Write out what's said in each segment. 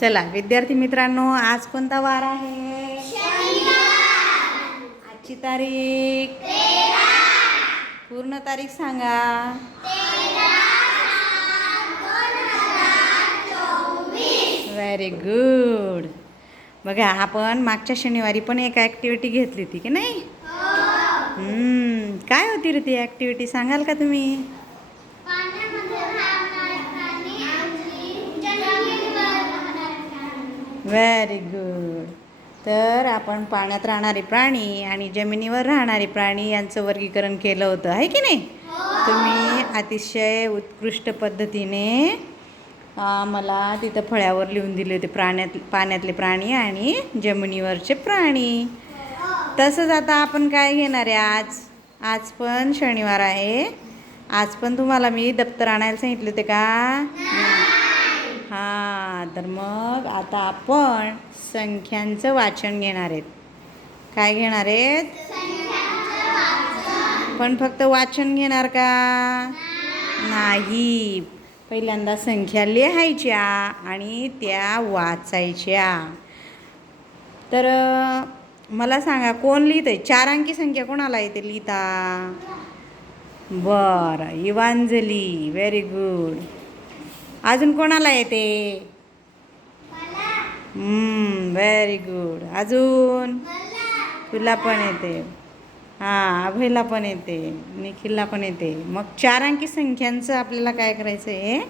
चला विद्यार्थी मित्रांनो आज कोणता वार आहे? आजची तारीख? पूर्ण तारीख सांगा. व्हेरी गुड बघा आपण मागच्या शनिवारी पण एक ॲक्टिव्हिटी घेतली होती की नाही? हम्म, काय होती रे ती ॲक्टिव्हिटी सांगाल का तुम्ही? व्हेरी गुड तर आपण पाण्यात राहणारे प्राणी आणि जमिनीवर राहणारे प्राणी यांचं वर्गीकरण केलं होतं आहे की नाही? तुम्ही अतिशय उत्कृष्ट पद्धतीने मला तिथं फळ्यावर लिहून दिले होते प्राण्यात पाण्यातले प्राणी आणि जमिनीवरचे प्राणी. तसंच आता आपण काय घेणार आहे आज? आज पण शनिवार आहे. आज पण तुम्हाला मी दप्तर आणायला सांगितले होते का? हां तर मग आता आपण संख्यांचं वाचन घेणार आहेत. काय घेणार आहेत? पण फक्त वाचन घेणार का? नाही. पहिल्यांदा संख्या लिहायच्या आणि त्या वाचायच्या. तर मला सांगा कोण लिहित आहे चार अंकी संख्या कोणाला येते लिहिता? बरं इवांजली. व्हेरी गुड अजून कोणाला येते? व्हेरी गुड अजून? तुला पण येते. हां अभयला पण येते. निखिलला पण येते. मग चार अंकी संख्यांचं आपल्याला काय करायचं आहे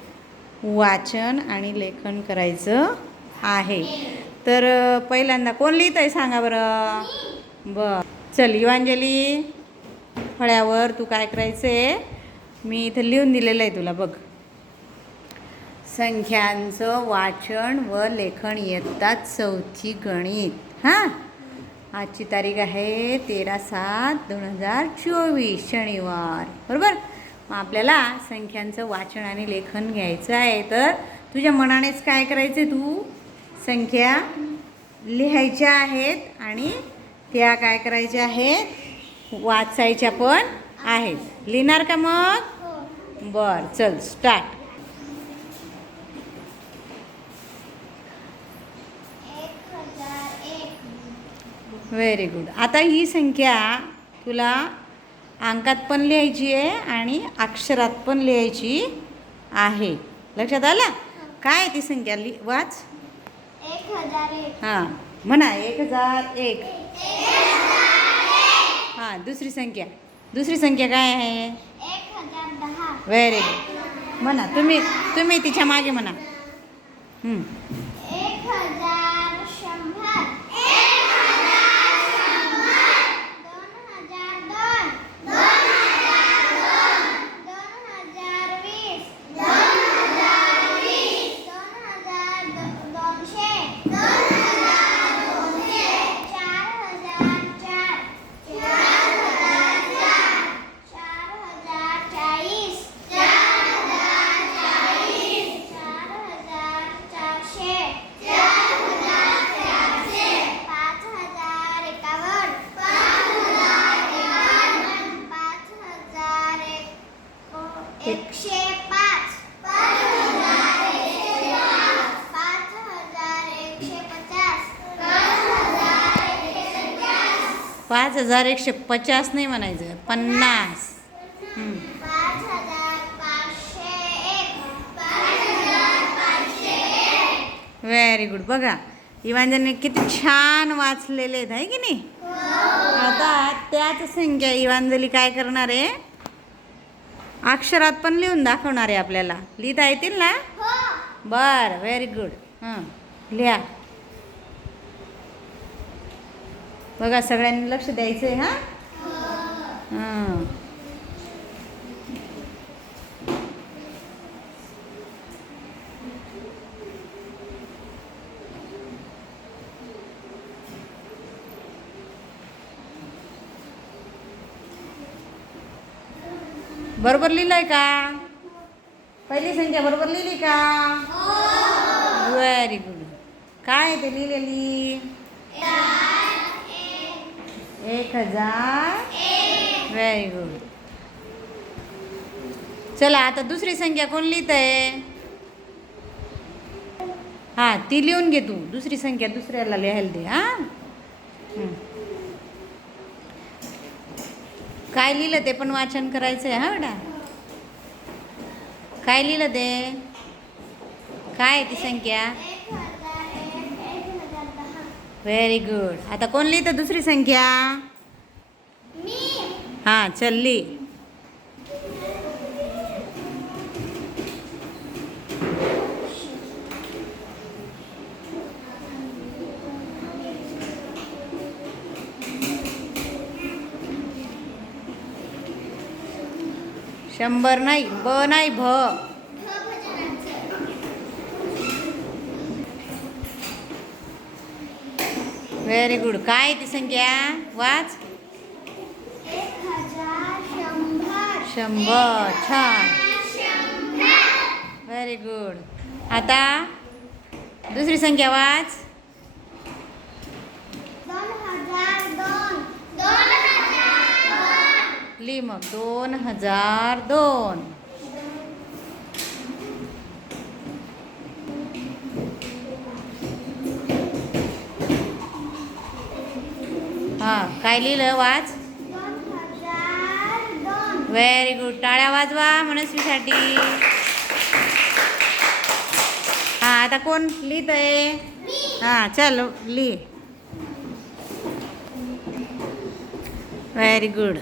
वाचन आणि लेखन करायचं आहे. तर पहिल्यांदा कोण लिहित आहे सांगा बरं? बर. चल युवांजली फळ्यावर तू काय करायचं आहे मी इथं लिहून दिलेलं आहे तुला बघ. संख्यांचं वाचन व लेखन इयत्ता चौथी गणित. हां? आजची तारीख आहे तेरा सात दोन हजार चोवीस शनिवार. बरोबर? मग आपल्याला संख्यांचं वाचन आणि लेखन घ्यायचं आहे. तर तुझ्या मनानेच काय करायचं आहे तू? संख्या लिहायच्या आहेत आणि त्या काय करायच्या आहेत? वाचायच्या पण आहेत. लिहिणार का मग? बर चल स्टार्ट व्हेरी गुड आता ही संख्या तुला अंकात पण लिहायची आहे आणि अक्षरात पण लिहायची आहे. लक्षात आलं? काय ती संख्या? लि वाच. एक हजार एक. हां. म्हणा एक हजार एक. हां दुसरी संख्या. दुसरी संख्या काय आहे? व्हेरी गुड म्हणा तुम्ही तुम्ही तिच्यामागे म्हणा. पाच हजार एकशे पचास नाही म्हणायचं. पन्नास. हं. व्हेरी गुड बघा इवांजने किती छान वाचलेले आहेत आहे की नाही? आता त्याच संख्या इवांजली काय करणार आहे? अक्षरात पण लिहून दाखवणार आहे आपल्याला. लिहिता येतील ना? बर व्हेरी गुड हां. लिहा. बघा सगळ्यांनी लक्ष द्यायचं आहे हां? हां. बरोबर लिहिलंय का? पहिली संख्या बरोबर लिहिली का? व्हेरी गुड काय ते लिहिलेली? एक हजार व्हेरी गुड चला आता दुसरी संख्या कोण लिहित आहे? हां ती लिहून घे तू. दुसरी संख्या दुसऱ्याला लिहायला दे हां. काय लिहिलं ते पण वाचन करायचं आहे हा बेटा? काय लिहिलं ते? काय आहे ती संख्या? व्हेरी गुड आता कोण लिहितं दुसरी संख्या. मी. हां चल लिही शंभर नाही ब नाही भ. व्हेरी गुड काय आहे ती संख्या? वाच. शंभर. छान. व्हेरी गुड आता दुसरी संख्या वाच. लि मग दोन हजार दोन. हां काय लिहिलं वाच? व्हेरी गुड टाळ्या वाजवा मनस्वीसाठी. हां आता कोण लिहित आहे हां चल लिही. व्हेरी गुड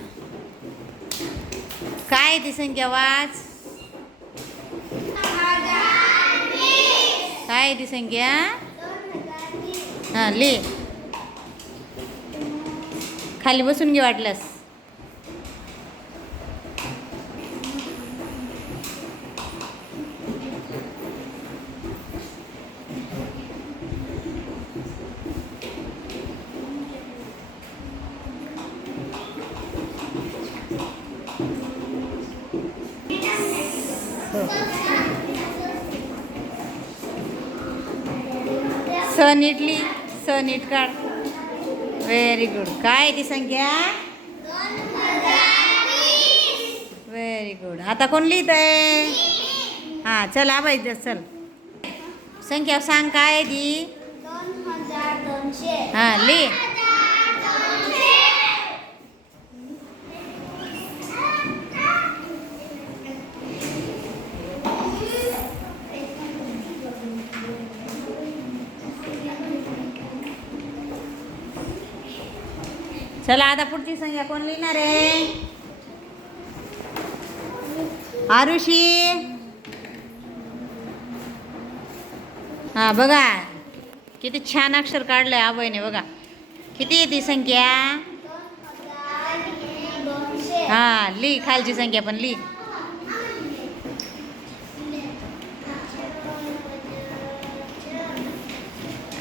काय आहे ती संख्या वाच? काय आहे ती संख्या? हां लिह. खाली बसून घे वाटल्यास स सनीट स नीट काढ. व्हेरी गुड काय आहे ती संख्या? व्हेरी गुड आता कोण लिहित आहे हां चल आबाई चल संख्या सांग काय ती? दोन हजार दोनशे. हां लिह हजार दोनशे चला आता पुढची संख्या कोण लिहिणार आहे? आरुषी. हा बघा. किती छान अक्षर काढलंय आबाईने बघा. किती येते ती संख्या? हा ली लिही खालची संख्या पण लिही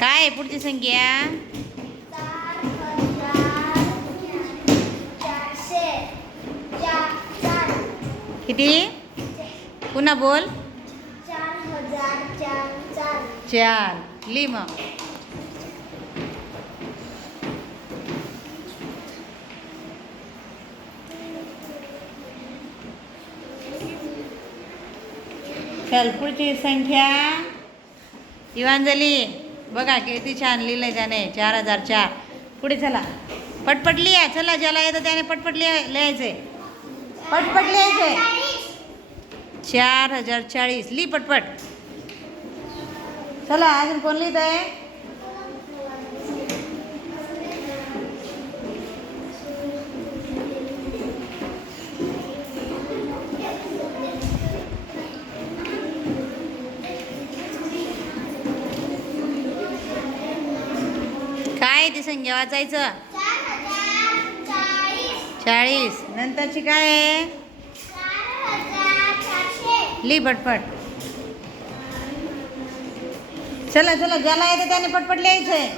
काय आहे पुढची संख्या? किती? पुन्हा बोल. चार. हजार चार चार चार लिही मग. चल संख्या. इवांजली बघा किती छान लिहिलंय त्याने. चार हजार चार. पुढे चला. पटपट लिहा. चला ज्याला येतं त्याने पटपट लिहा लिहायचंय. पटपट लिहायचंय चार हजार चाळीस. ली पटपट. चला अजून कोण लिहित आहे? काय ते संख्या वाचायचं? चाळीस. नंतरची काय आहे? लिही पटपट. चला चला ज्याला येतं त्याने पटपट लिहायचंय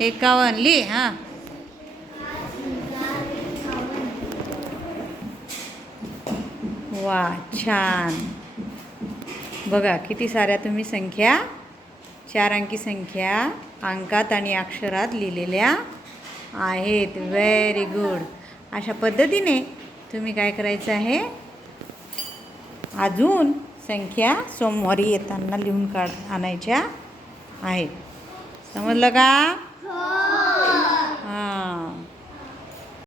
एकावन्न. लिही हां पाच हजार एकावन्न वा छान. बघा किती साऱ्या तुम्ही संख्या? चार अंकी संख्या अंकात आणि अक्षरात लिहिलेल्या आहेत. व्हेरी गुड अशा पद्धतीने तुम्ही काय करायचं आहे? अजून संख्या सोमवारी येताना लिहून काढ आणायच्या आहेत. समजलं का? हो.